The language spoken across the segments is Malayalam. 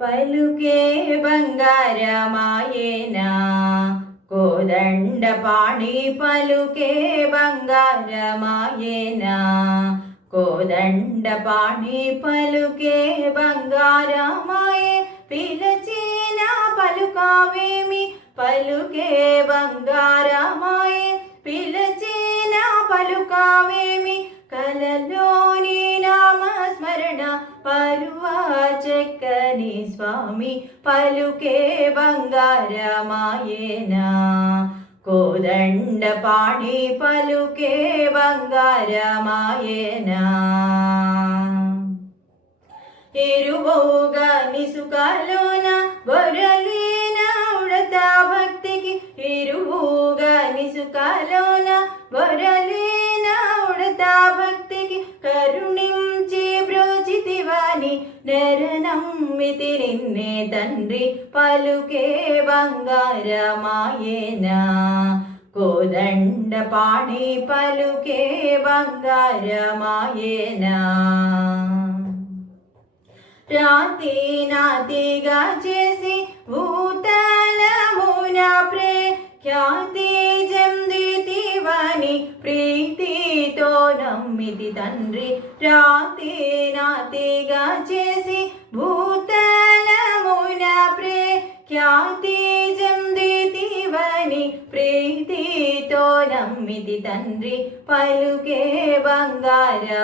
పలుకే బంగారమాయేనా? కోదండ పాణి పలుకే బంగారమాయేనా? కోదండ పాణి పలుకే బంగారమాయే? పిలచేనా పలుకావేమి? పలుకే బంగారమాయే? పిలచేనా పలుకావేమి? కలలో പരുവാചക്കനി സ്വാമി പലുകേ ബംഗാരമായേന കോദണ്ഡ പാണി പലുകേ ബംഗാരമായേന ഇരുവോഗനി സുഖലോന വരലേന ഉടത ഭക്തിക്ക്. ഇരുവോഗനി സുഖലോന വരലേന ഉടത ഭക്തിക്ക്. കരുണ నెరనమ్మితి నిన్నే తండ్రి పలుకే బంగారమాయేనా కోదండ పాణి పలుకే బంగారమాయేనా రాతి నాతిగా చేసి భూతలమున ప్రఖ్యాతి జందితివని తండ్రి రాతి నాతిగా చేసి భూతలమున ప్రే ప్రఖ్యాతి జందితివని ప్రీతితో నమ్మితి తండ్రి పలుకే బంగారమాయేనా.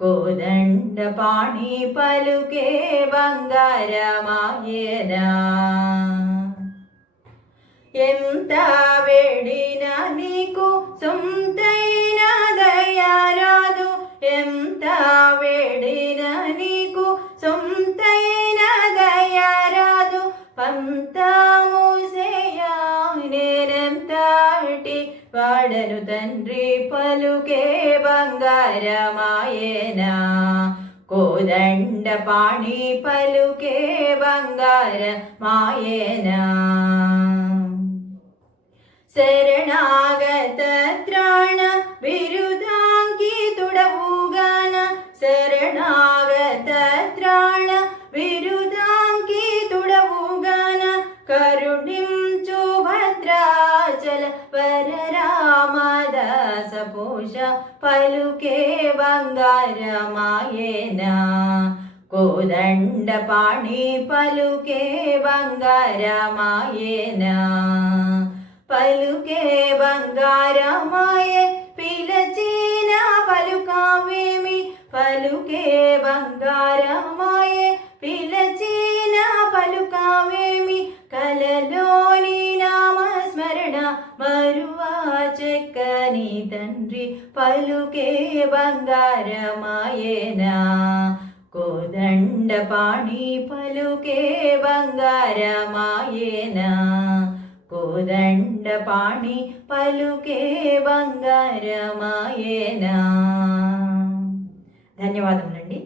కోదండ పాణి పలుకే బంగారమాయేనా. ఎంత వే నేనంతటి వాడను తండ్రి పలుకే బంగారమాయేనా కోదండ పాణి పలుకే బంగారమాయేనా శరణాగత త్రాణ బిరుదాంకితుడవుగాన శరణాగత త్రాణ బిరుదాంకితుడవుగాన కరుణించు భద్రాచల పోష పలుకే బంగారమాయేనా కోదండ పాణి పలుకే బంగారమాయేనా పలుకే బంగారమాయే పిలచిన పలుకావేమి పలుకే బంగారమాయే పిలచిన పలుకావేమి కలలోని నామస్మరణ మరువా చెక్కని తండ్రి పలుకే బంగారమాయేనా కోదండ పాణి పలుకే బంగారమాయేనా కోదండ పాణి పలుకే బంగారమాయేనా ధన్యవాదములండి